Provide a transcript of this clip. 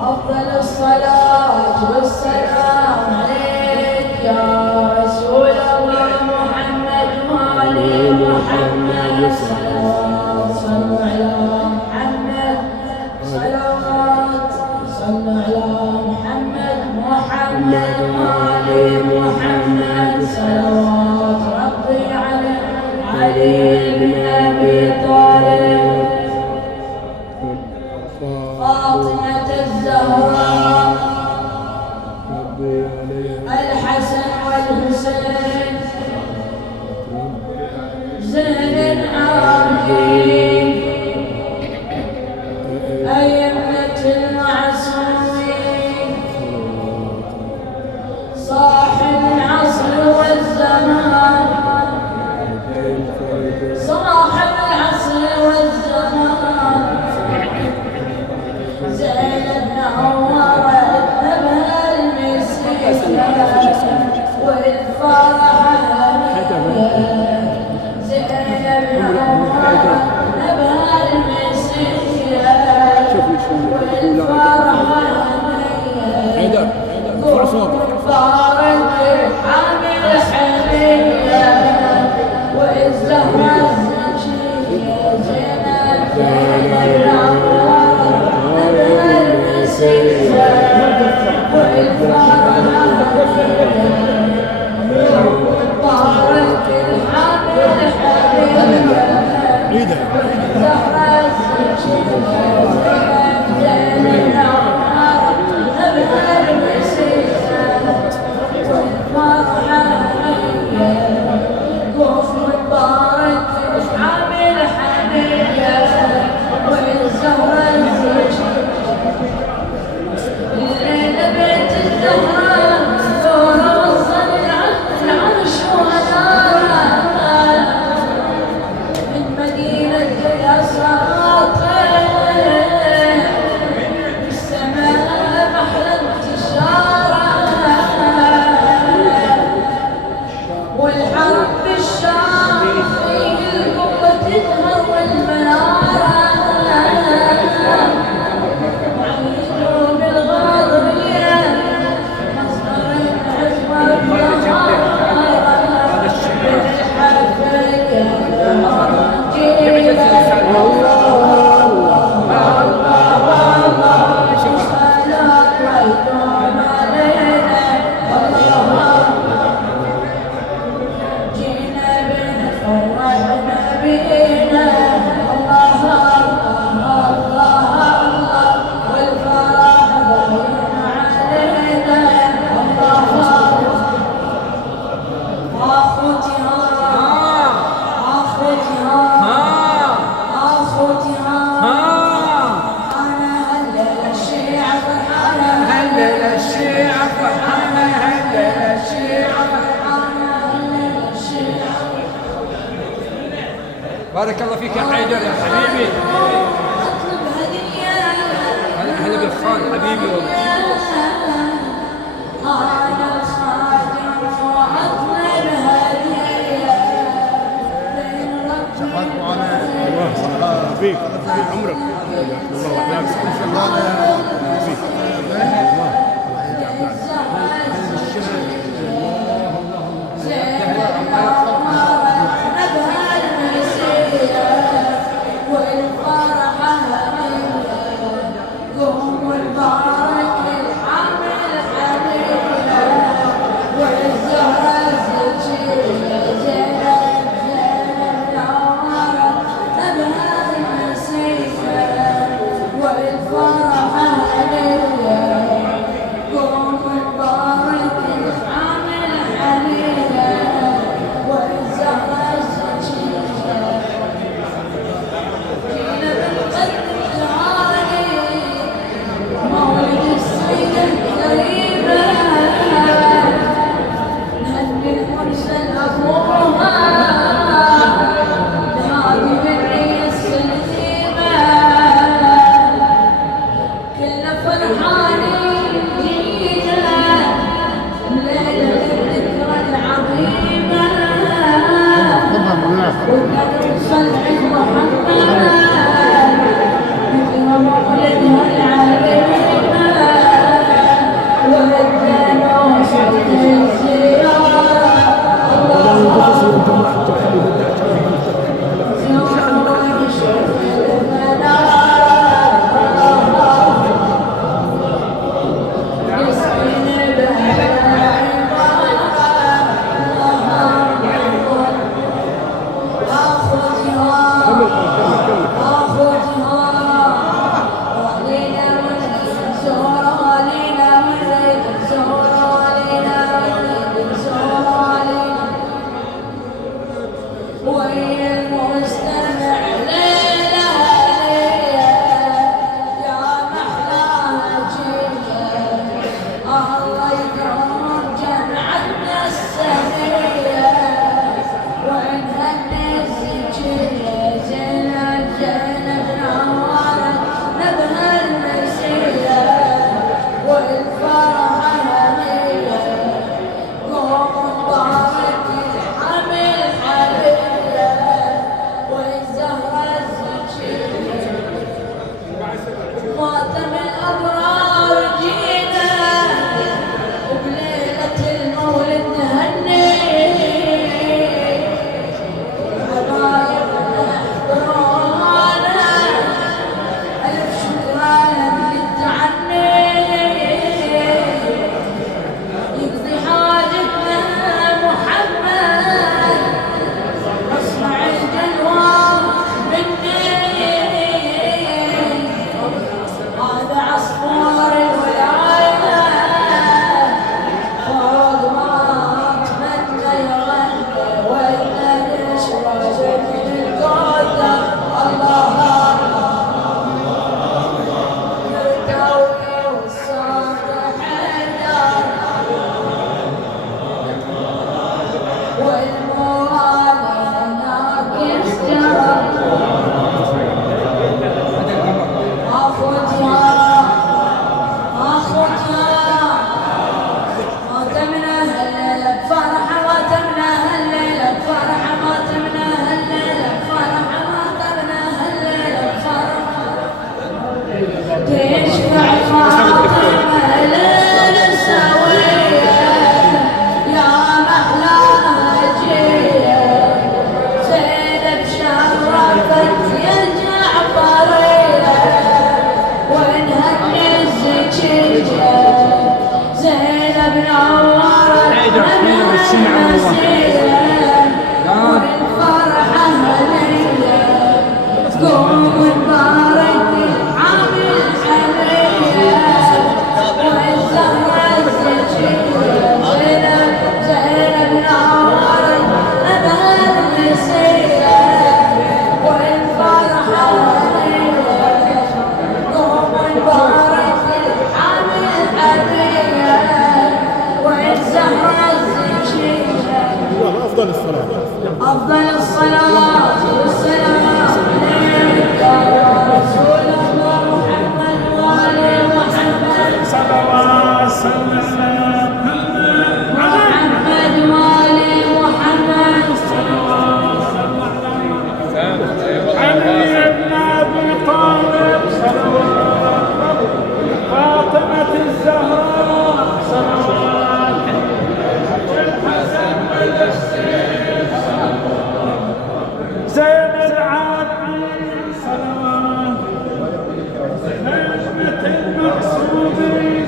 أفضل الصلاة والسلام عليك يا رسول الله محمد وآل محمد صلوات صلوا على محمد صلوات صلوا على محمد وآل محمد صلوات ربي على علي بن أبي طالب فاطمة الزهراء الحسن والحسين زين العابدين أئمة المعصومين صاحب العصر والزمان صاحب العصر والزمان زينب نورت بها المسيح والفرح زينب نورت بها المسيح والفرح حيدر ارفع صوتك فارق حامل حنية والزهرة الزكية زينب نورت بها المسيح طارت الحامل حبيبة زهرة الزكية زينب نورت بها المسيح والفرحة قوم وتبارك حامل حنية والزهرة الزكية الليلة بيت الزهراء دور وصل العرش وهداها من مدينة الأساطير في السماء محلى انتشارها والحرب بالشام فيه القوة تدهر والمنارة عيدوا بالغاضرية مصدر العزوة والطهارة بالحفلة الأرجيلة صلاة ويدوم علينا جينا بنفرح نبينا الله الله الله والفرح باين علينا الله اخوتها انا هلل الشيعة فرحانة هلل الشيعة فرحانة هلل الشيعة فرحانة هلل الشيعة بارك الله فيك يا حيدر يا حبيبي اطلب هدية هلا بالخال حبيبي والله انا الخادم واطلب هدية بين ربي الله فيك عمرك الله يحفظك ان شاء الله فيك والفرح ماتم الأبرار جينا وبليلة المولد نهني حبايبنا احضرونا ألف شكران للتعني يقضي حاجتنا محمد اصنع الجلوى مني هذا عصفور الولاية فوق ما اتمنى يغني وإنا نشرب من القدر الله يرتوي والصوت حيدر والمراد هناك يشتغل أخوتها ماتمنا هالليلة بفرحة ماتمنا هالليلة بفرحة ماتمنا هالليلة بفرحة ماتمنا هالليلة بفرحة تشفع فاطمة ليلة سوية يا محلاها جية زينب شرفت يا جعفرية ونهني الزكية زينب نورت المسيرة والفرحة هنية قوم نبارك عامل حنية والزهرة الزكية زينب نورت المسيرة والفرحة هنية قوم نبارك عامل حنية والزهرة الزكية أفضل الصلاة. أفضل الصلاة والسلام عليك يا رسول الله محمد وآل محمد صلوات محمد وآل محمد علي بن أبي طالب صلوات فاطمة الزهراء صلوات الحسن والحسين زين العابدين صلوات نجمة المقصودين